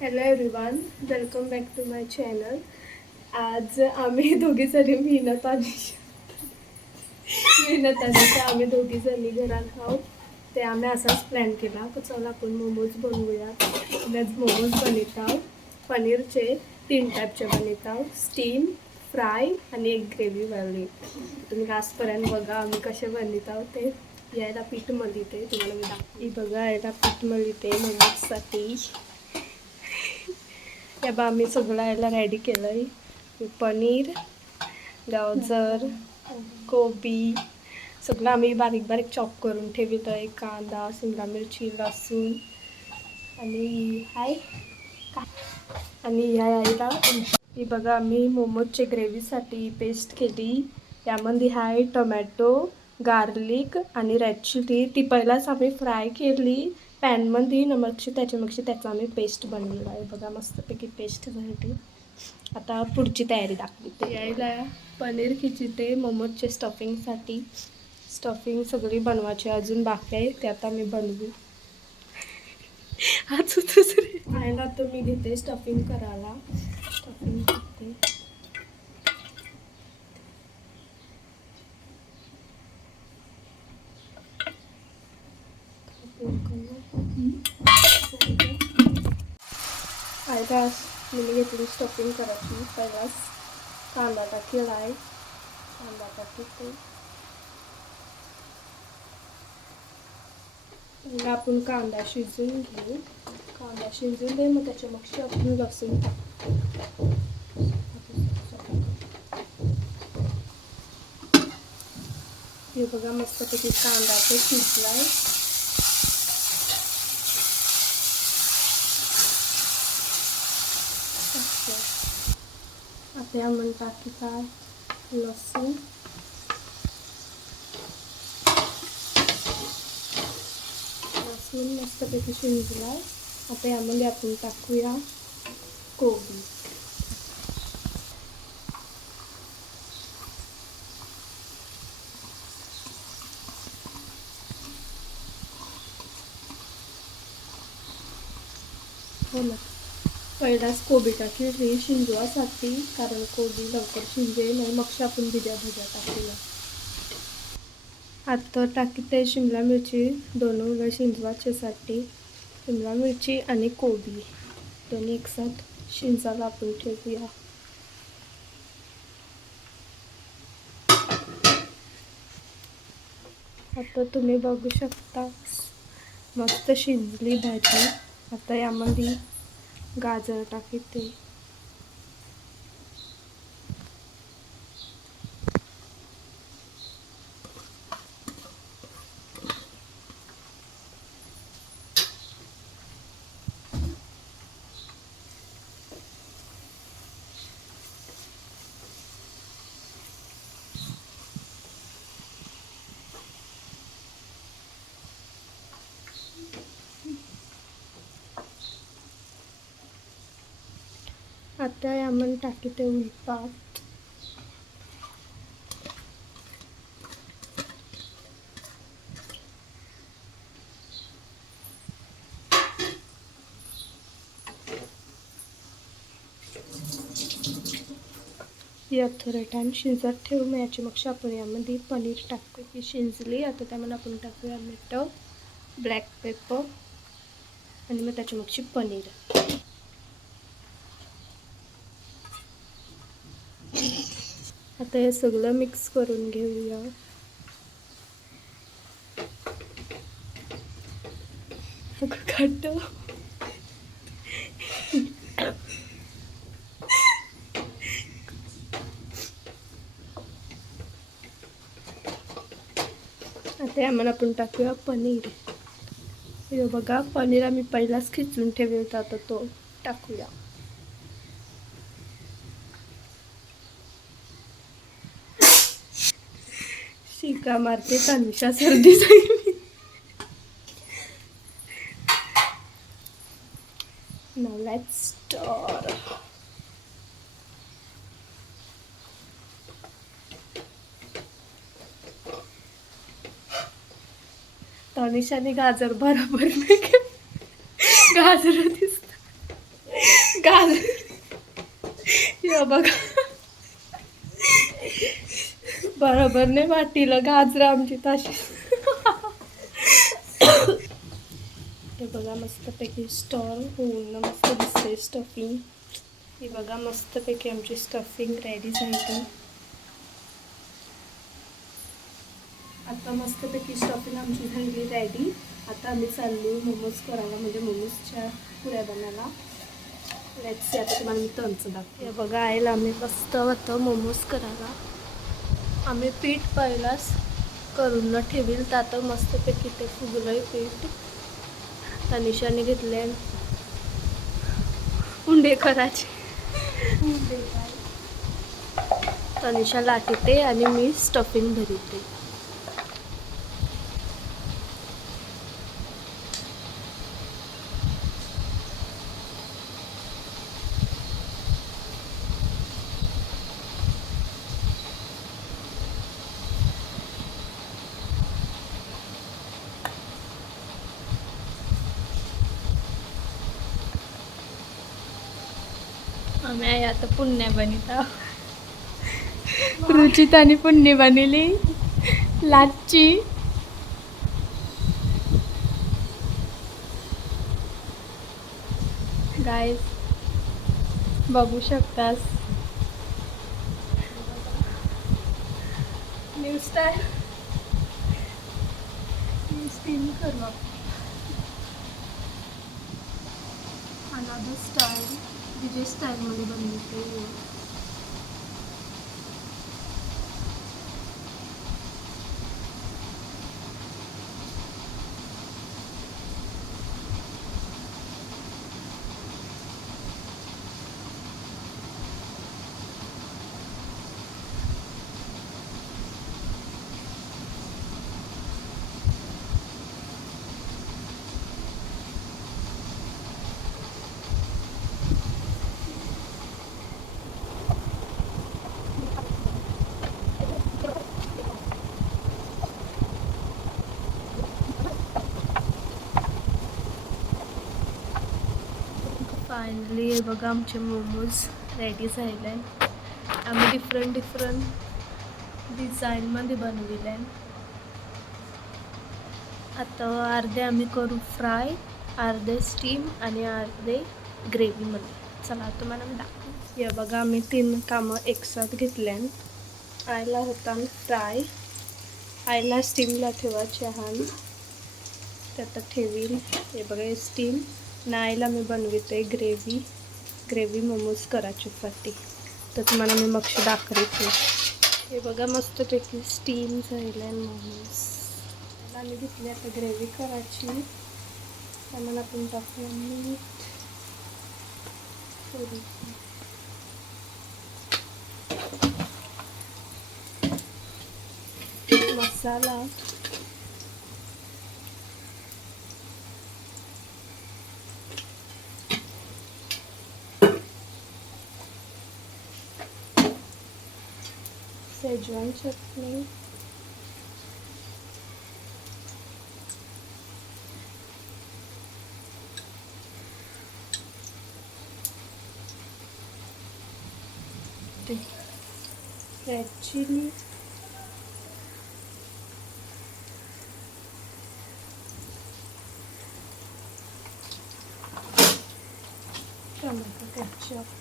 Hello everyone, welcome back to my channel. आज आम्ही दोघी जणी मेहनत आम्ही दोघी जणी घरात आहोत. ते आम्ही असाच प्लॅन केला तर चला आपण मोमोज बनवूया. आम्ही आज मोमोज बनवत आहोत. पनीरचे 3 टाईपचे बनवत आहोत, स्टीम, फ्राय आणि एक ग्रेव्हीवाले. तुम्ही आजपर्यंत बघा आम्ही कसे बनवत आहोत ते. यायला पीठ मळते तुम्हाला मी दाखवते. बघा यायला पीठ मळते मोमोजसाठी. या बा आम्ही सगळं यायला रेडी केलं आहे. पनीर, गाजर, कोबी सगळं आम्ही बारीक बारीक चॉप करून ठेवलं आहे. कांदा, शिमला मिरची, लसूण आणि ह्या यायला ही बघा आम्ही मोमोजच्या ग्रेव्हीसाठी पेस्ट केली. त्यामध्ये आहे टोमॅटो, गार्लिक आणि रेड चिली. ती पहिलाच आम्ही फ्राय केली पॅनमध्ये नमकची, त्याचा आम्ही पेस्ट बनवला आहे. बघा मस्तपैकी पेस्ट झाली. आता पुढची तयारी दाखवते. यायला पनीर खिचते मोमोजचे स्टफिंगसाठी. स्टफिंग सगळी बनवायची अजून बाकी आहे, ते आता मी बनवू. यायला तर मी घेते स्टफिंग करायला. स्टफिंग करते. आता मी घेतली स्टफिंग करायची. पहिलाच कांदा टाकलेला आहे. कांदा टाकते. आपण कांदा शिजवून घेऊ. कांदा शिजून दे, मग त्याच्या मग आपण लसूण टाकू. हे बघा मस्तपैकी कांदा तो शिजलाय. आता आपण टाकीचा लसूण, मस्तपैकी शिजलाय. आता यामध्ये आपण टाकूया कोबी. हो ना, पहिलाच कोबी टाकली शिजवासाठी, कारण कोबी लवकर शिजले नाही. मग आपण बिजा टाकूया. आता टाकते शिमला मिरची, दोन शिजवायच्यासाठी. शिमला मिरची आणि कोबी दोन्ही एकसाथ शिजायला आपण ठेवूया. आता तुम्ही बघू शकता मस्त शिजली भाजी. आता यामध्ये गाजर टाकते. आता यामध्ये टाकते उलपात. या थोडा टाइम शिजत ठेवू. मग याची मग आपण यामध्ये पनीर टाकू. ही शिजली. आता त्यामध्ये आपण टाकूया मीठ, ब्लॅक पेपर आणि मग त्याच्या मगची पनीर. आता हे सगळं मिक्स करून घेऊया. घट्ट आता यामध्ये आपण टाकूया पनीर. हे बघा पनीर आम्ही पहिलाच खिचून ठेवला होता, आता तो टाकूया. शिका मारते तनुषा, सर्दी झाली. Now let's start. तनिषाने गाजर बरोबर नाही, गाजर दिसत. गाज हे बघा बरोबर नाही वाटीला गाजर आमची ताशी. हे बघा मस्तपैकी स्टॉल होऊन मस्त दिसते स्टफिंग. हे बघा मस्तपैकी आमची स्टफिंग रेडी झाली. आता मस्तपैकी स्टफिंग आमची झाली रेडी. आता आम्ही चाललो मोमोज करायला, म्हणजे मोमोजच्या पुऱ्या बनायला. लेट्स सी, आता तुम्हाला मी तणचं दाखवते. हे बघा आईला आम्ही मस्त होतं मोमोज करायला. आम्ही पीठ पहिलाच करून न ठेवील तर आता मस्तपैकी ते फुगलंय पीठ. तनिषाने घेतले उंडे करायचे. तनिषा लाटते आणि मी स्टफिंग भरते. आम्ही आता पुण्य बनिता रुचिताने पुण्य बनली लाटची. गाईस बघू शकतास न्यू स्टाईल. स्टीम करू आपण अनदर स्टाईल, जे स्टाईलमध्ये बनवते. फायनली हे बघा आमचे मोमोज रेडी झाले. आम्ही डिफरंट डिझाईनमध्ये बनविले. आता अर्धे आम्ही करू फ्राय, अर्धे स्टीम आणि अर्धे ग्रेव्हीमध्ये. चला तुम्हाला मी दाखवू. हे बघा आम्ही 3 कामं एकसाथ घेतल्या. आईला होता फ्राय, आईला स्टीमला ठेवायचे आहे त्यात ठेवील. हे बघा स्टीम. नाईला मी बनविते ग्रेव्ही मोमोज करायची पाटी. तर तुम्हाला मी मग दाखवते. हे बघा मस्तपैकी स्टीम झाले मोमोज. आम्ही घेतली आता ग्रेव्ही करायची. त्यामुळे आपण टाकूया मीठ, masala, Schezwan chutney, red chilli, tomato ketchup,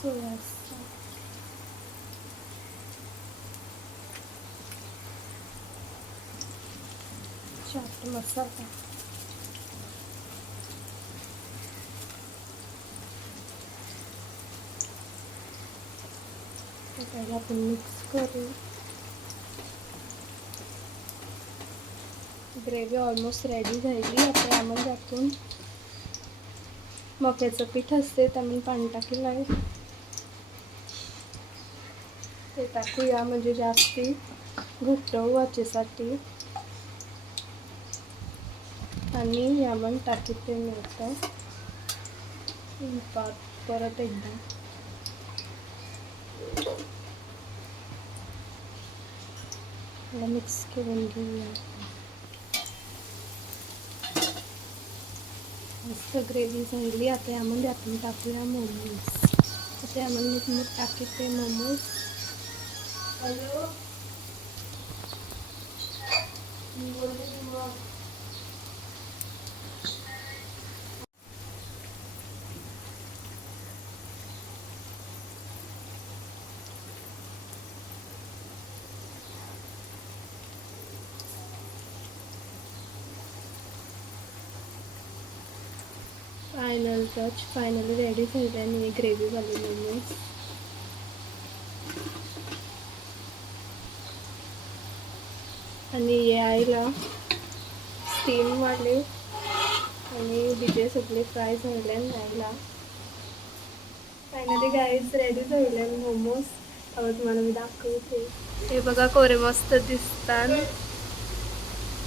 soya sauce, chaat masala, पहिला आपण मिक्स करू. ग्रेव्ही ऑलमोस्ट रेडी झाली. आता यामध्ये आपण मक्याचं पीठ असते त्यामध्ये पाणी टाकलेलं आहे ते टाकूया, म्हणजे जास्ती घट्ट वाचेसाठी. आणि यामध्ये टाकते मिळतं परत एकदा. मला मिक्स करून घेऊया. मस्त ग्रेव्ही झाली. आता यामध्ये आपण टाकूया मोमोज. आता यामध्ये मी टाकते momos. Final touch, finally ready झाले आणि ग्रेव्हीवाले मोमोज. आणि यायला स्टीमवाले आणि बिजे सगळे फ्राय झाले यायला. फायनली गाईज रेडी झाले मोमोज. आता तुम्हाला मी दाखवते. हे बघा कोरे मस्त दिसतात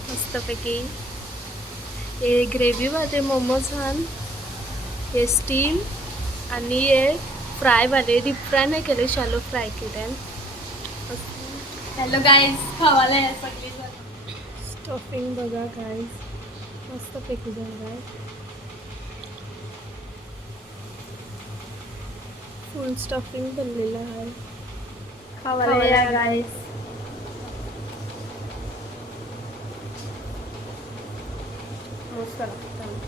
मस्तपैकी. हे ग्रेव्हीवाले मोमोज छान, हे स्टीम आणि हे फ्रायवाले डीप फ्राय नाही केले, शॅलो फ्राय केले. हॅलो गाईज, खावायला या सगळी. स्टफिंग बघा गाईज मस्तपैकी झालं आहे. फुल स्टफिंग बनलेलं आहे. खावायला या गाईज. मस्त लागतं.